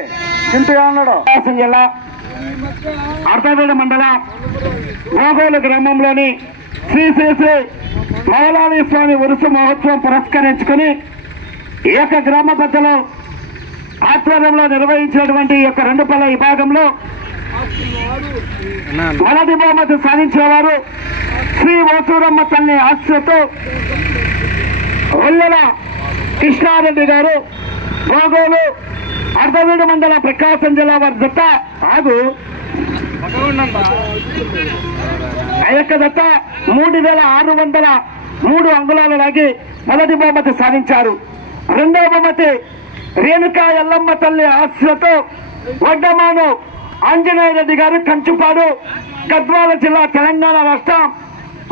ప్రకాశం జిల్లా అర్ధవీడు మండలం గోగోలు గ్రామంలోని శ్రీ శ్రీ శ్రీ మౌలాలి స్వామి ఉరుసు మహోత్సవం పురస్కరించుకుని ఈ యొక్క గ్రామ పెద్దలు ఆధ్వర్యంలో నిర్వహించినటువంటి ఈ యొక్క రెండుపల్ల విభాగంలో మొదటి బహుమతి సాధించిన వారు శ్రీ ఓసూరమ్మ తల్లి ఆశతో ఒల్లెల కృష్ణారెడ్డి గారు గోగోలు అర్ధవీడు మండల ప్రకాశం జిల్లా వారి జత ఆ యొక్క జత 3603 అంగుళాలు లాగి మొదటి బహుమతి సాధించారు. రెండవ బహుమతి రేణుకా ఎల్లమ్మ తల్లి ఆశతో వడ్డమాను ఆంజనేయ రెడ్డి గారు కంచుపాడు గద్వాల జిల్లా తెలంగాణ రాష్ట్రం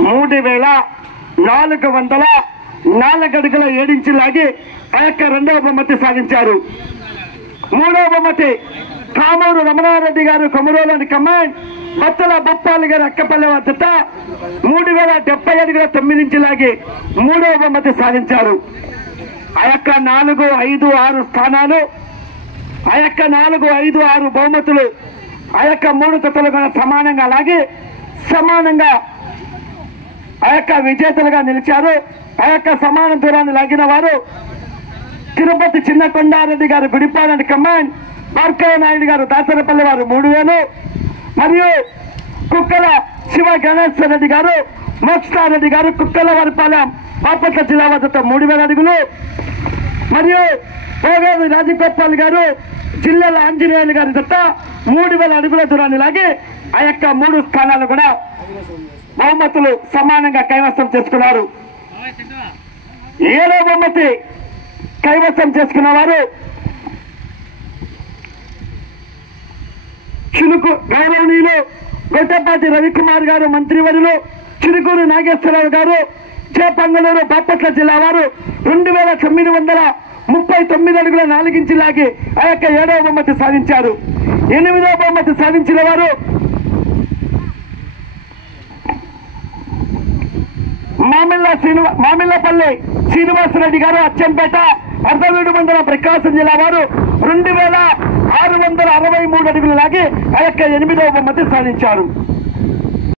3404 అడుగుల 7 ఇంచులు లాగి ఆ యొక్క రెండవ బహుమతి సాధించారు. మూడవ బహుమతి కామూరు రమణారెడ్డి గారు కొమరోలోని కమాండ్ బత్తల బొప్పాలి గారు అక్కపల్లె వద్ద 3070 అడుగుల 9 ఇంచులు లాగి మూడవ బహుమతి సాధించారు. ఆ యొక్క 4, 5, 6 స్థానాలు ఆ యొక్క 4, 5, 6 బహుమతులు ఆ యొక్క 3 జతలు కూడా సమానంగా లాగి సమానంగా ఆ యొక్క విజేతలుగా నిలిచారు. ఆ యొక్క సమాన దూరాన్ని లాగిన వారు తిరుపతి చిన్న కొండారెడ్డి గారు గుడిపాలని కమాండ్ భార్గవ నాయుడు గారు దాసరపల్లి వారు 3000 మరియు కుక్కల శివ గణేశ్వర రెడ్డి గారు మోక్షారెడ్డి గారు కుక్కల వరిపాలెం బాపట్ల జిల్లా వద్ద 3000 అడుగులు మరియు పోగేవి రాజగోపాల్ గారు జిల్లాల ఆంజనేయులు గారి జత 3000 అడుగుల దూరాన్ని లాగి ఆ యొక్క 3 స్థానాలు కూడా బహుమతులు సమానంగా కైవసం చేసుకున్నారు. 7వ బహుమతి కైవసం చేసుకున్న వారు చిలుకు గౌరవనీయులు గొట్టపాటి రవికుమార్ గారు మంత్రివర్యులు చిలుకూరు నాగేశ్వరరావు గారు చేపంగళూరు బాపట్ల జిల్లా వారు 2939 అడుగుల 4 ఇంచులు లాగి ఆ యొక్క 7వ బహుమతి సాధించారు. 8వ బహుమతి సాధించిన వారు మామిళ్ళపల్లి శ్రీనివాసరెడ్డి గారు అచ్చంపేట అర్ధవీడు మండలం ప్రకాశం జిల్లా వారు 2663 అడుగులు లాగి ఆ యొక్క 8వ బహుమతి సాధించారు.